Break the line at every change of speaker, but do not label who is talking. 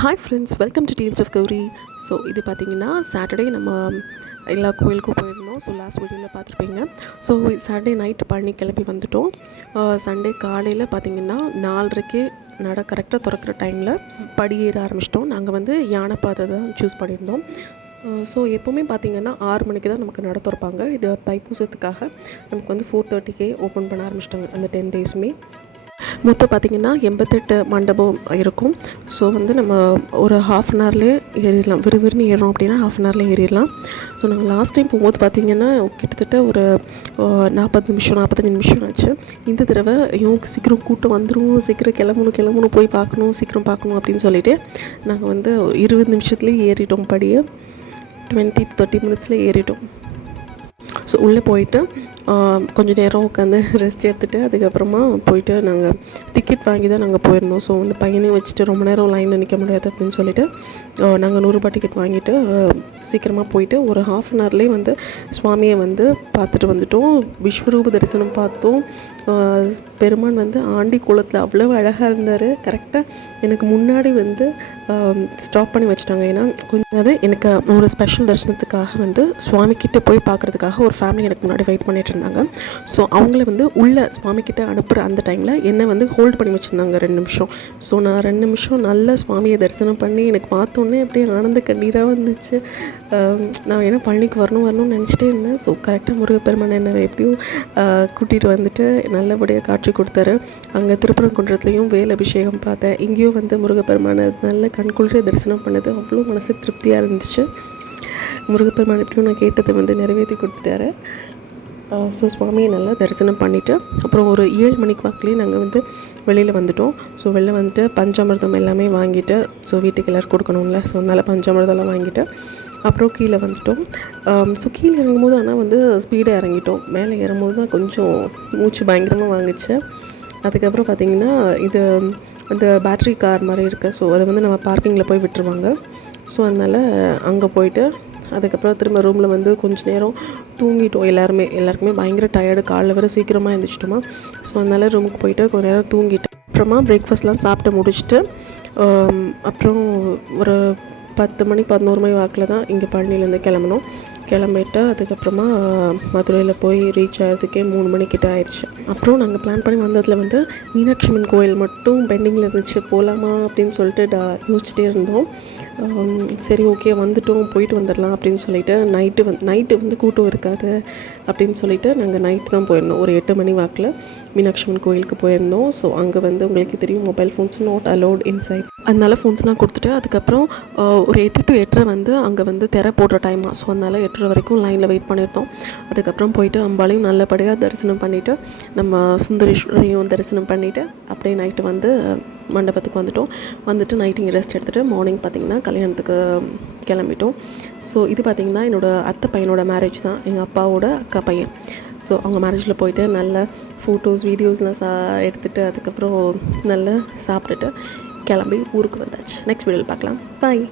Hi friends welcome to deals of Gauri so இது பார்த்தீங்கன்னா Saturday நம்ம எல்லா கோயிலுக்கும் போயிருந்தோம். ஸோ லாஸ்ட் வீடியோவில் பார்த்துருப்பீங்க ஸோ சாட்டர்டே நைட் பழனி கிளம்பி வந்துட்டோம். சண்டே காலையில் பார்த்தீங்கன்னா நாலரைக்கு நட கரெக்டாக திறக்கிற டைமில் படியேற ஆரம்பிச்சிட்டோம். நாங்கள் வந்து யானை பாதை தான் சூஸ் பண்ணியிருந்தோம். ஸோ எப்போவுமே பார்த்தீங்கன்னா ஆறு மணிக்கு தான் நமக்கு நட திறப்பாங்க. இது தைப்பூசத்துக்காக நமக்கு வந்து ஃபோர் தேர்ட்டிக்கே ஓப்பன் பண்ண ஆரம்பிச்சிட்டாங்க அந்த டென் டேஸுமே மொத்தம் பார்த்திங்கன்னா எண்பத்தெட்டு மண்டபம் இருக்கும். ஸோ வந்து நம்ம ஒரு ஹாஃப் அன் ஹவர்லேயே ஏறிடலாம். விறுவிறுன்னு ஏறோம் அப்படின்னா ஹாஃப் அன் ஹவர்லேயே ஏறிடலாம். ஸோ நாங்கள் லாஸ்ட் டைம் போகும்போது பார்த்திங்கன்னா கிட்டத்தட்ட ஒரு நாற்பது நிமிஷம் நாற்பத்தஞ்சு நிமிஷம் ஆச்சு. இந்த தடவை இவங்க சீக்கிரம் கூட்டம் வந்துடும் சீக்கிரம் கிளம்பணும் கிளம்பணும் போய் பார்க்கணும் சீக்கிரம் பார்க்கணும் அப்படின்னு சொல்லிவிட்டு நாங்கள் வந்து இருபது நிமிஷத்துலேயே ஏறிட்டோம் படியை. டுவெண்ட்டி தேர்ட்டி மினிட்ஸில் ஏறிட்டோம். ஸோ உள்ளே போயிட்டு கொஞ்சம் நேரம் உட்காந்து ரெஸ்ட் எடுத்துகிட்டு அதுக்கப்புறமா போயிட்டு நாங்கள் டிக்கெட் வாங்கி தான் நாங்கள் போயிருந்தோம். ஸோ வந்து பையனையும் வச்சுட்டு ரொம்ப நேரம் லைனில் நிற்க முடியாது அப்படின்னு சொல்லிட்டு நாங்கள் நூறுரூபா டிக்கெட் வாங்கிட்டு சீக்கிரமாக போயிட்டு ஒரு ஹாஃப் அன் ஹவர்லேயே வந்து சுவாமியை வந்து பார்த்துட்டு வந்துட்டோம். விஸ்வரூப தரிசனம் பார்த்தோம். பெருமான் வந்து ஆண்டி குளத்தில் அவ்வளோ அழகாக இருந்தார். கரெக்டாக எனக்கு முன்னாடி வந்து ஸ்டாப் பண்ணி வச்சுட்டாங்க. ஏன்னா கொஞ்சம் அது எனக்கு ஒரு ஸ்பெஷல் தரிசனத்துக்காக வந்து சுவாமிக்கிட்ட போய் பார்க்குறதுக்காக ஒரு ஃபேமிலி எனக்கு முன்னாடி வெயிட் பண்ணிட்டு வச்சுருந்தாங்க. ஸோ அவங்கள வந்து உள்ளே சுவாமிக்கிட்ட அனுப்புகிற அந்த டைமில் என்னை வந்து ஹோல்ட் பண்ணி வச்சுருந்தாங்க ரெண்டு நிமிஷம். ஸோ நான் ரெண்டு நிமிஷம் நல்லா சுவாமியை தரிசனம் பண்ணி எனக்கு பார்த்தோன்னே அப்படியே ஆனந்த கண்ணீராக வந்துச்சு. நான் வேணால் பழனிக்கு வரணும் வரணும்னு நினச்சிட்டே இருந்தேன். ஸோ கரெக்டாக முருகப்பெருமான் என்னை எப்படியும் கூட்டிகிட்டு வந்துட்டு நல்லபடியாக காட்சி கொடுத்தாரு. அங்கே திருப்பரங்குன்றத்துலேயும் வேல் அபிஷேகம் பார்த்தேன். இங்கேயும் வந்து முருகப்பெருமானை நல்ல கண்குளிர தரிசனம் பண்ணது. அவ்வளோ மனசு திருப்தியாக இருந்துச்சு. முருகப்பெருமான் எப்படியும் நான் கேட்டதை வந்து நிறைவேற்றி கொடுத்துட்டாரு. ஸோ சுவாமியை நல்லா தரிசனம் பண்ணிவிட்டு அப்புறம் ஒரு ஏழு மணிக்கு வாக்கிலேயே நாங்கள் வந்து வெளியில் வந்துட்டோம். ஸோ வெளில வந்துட்டு பஞ்சாமிர்தம் எல்லாமே வாங்கிட்டு ஸோ வீட்டுக்கு எல்லோரும் கொடுக்கணும்ல. ஸோ அதனால் பஞ்சாமிர்தம்லாம் வாங்கிட்டு அப்புறம் கீழே வந்துட்டோம். ஸோ கீழே இறங்கும்போது ஆனால் வந்து ஸ்பீடாக இறங்கிட்டோம். மேலே ஏறும்போது தான் கொஞ்சம் மூச்சு பயங்கரமாக வாங்கிச்சு. அதுக்கப்புறம் பார்த்திங்கன்னா இது அந்த பேட்ரி கார் மாதிரி இருக்குது ஸோ அதை வந்து நம்ம பார்க்கிங்கில் போய் விட்டுருவாங்க. ஸோ அதனால் அங்கே போயிட்டு அதுக்கப்புறம் திரும்ப ரூமில் வந்து கொஞ்சம் நேரம் தூங்கிட்டோம் எல்லாருமே. எல்லாருக்குமே பயங்கர டயர்டு காலைல வர சீக்கிரமாக எழுந்திரிச்சிட்டோமா ஸோ அதனால் ரூமுக்கு போயிட்டு கொஞ்சம் நேரம் தூங்கிட்டு அப்புறமா பிரேக்ஃபாஸ்ட்லாம் சாப்பிட்டு முடிச்சுட்டு அப்புறம் ஒரு பத்து மணி பதினோரு மணி வாக்கில் தான் இங்கே பழனிலேருந்து கிளம்பணும் கிளம்பிட்டு அதுக்கப்புறமா மதுரையில் போய் ரீச் ஆகிறதுக்கே மூணு மணிக்கிட்ட ஆயிடுச்சு. அப்புறம் நாங்கள் பிளான் பண்ணி வந்ததில் வந்து மீனாட்சி அம்மன் கோயில் மட்டும் பெண்டிங்கில் இருந்துச்சு போகலாமா அப்படின்னு சொல்லிட்டு டா யோசிச்சுட்டே இருந்தோம். சரி ஓகே வந்துட்டோம் போயிட்டு வந்துடலாம் அப்படின்னு சொல்லிட்டு நைட்டு வந்து நைட்டு வந்து கூட்டம் இருக்காது அப்படின்னு சொல்லிட்டு நாங்கள் நைட்டு தான் போயிருந்தோம். ஒரு எட்டு மணி வாக்கில் மீனாட்சி அம்மன் கோயிலுக்கு போயிருந்தோம். ஸோ அங்கே வந்து உங்களுக்கு தெரியும் mobile phones not allowed inside அதனால ஃபோன்ஸ்லாம் கொடுத்துட்டு அதுக்கப்புறம் ஒரு எட்டு டு எட்டரை வந்து அங்கே வந்து திரை போடுற டைமாக ஸோ அதனால் எட்டரை வரைக்கும் லைனில் வெயிட் பண்ணியிருந்தோம். அதுக்கப்புறம் போயிட்டு அம்பாலையும் நல்லபடியாக தரிசனம் பண்ணிவிட்டு நம்ம சுந்தரேஸ்வரையும் தரிசனம் பண்ணிவிட்டு அப்படியே நைட்டு வந்து மண்டபத்துக்கு வந்துட்டோம். வந்துட்டு நைட் இங்கே ரெஸ்ட் எடுத்துகிட்டு மார்னிங் பார்த்திங்கன்னா கல்யாணத்துக்கு கிளம்பிட்டோம். ஸோ இது பார்த்திங்கன்னா என்னோடய அத்தை பையனோட மேரேஜ் தான். எங்கள் அப்பாவோட அக்கா பையன். ஸோ அவங்க மேரேஜில் போயிட்டு நல்ல ஃபோட்டோஸ் வீடியோஸ்லாம் சா எடுத்துகிட்டு அதுக்கப்புறம் நல்லா சாப்பிட்டுட்டு கிளம்பி ஊருக்கு வந்தாச்சு. நெக்ஸ்ட் வீடியோவில் பார்க்கலாம். பாய்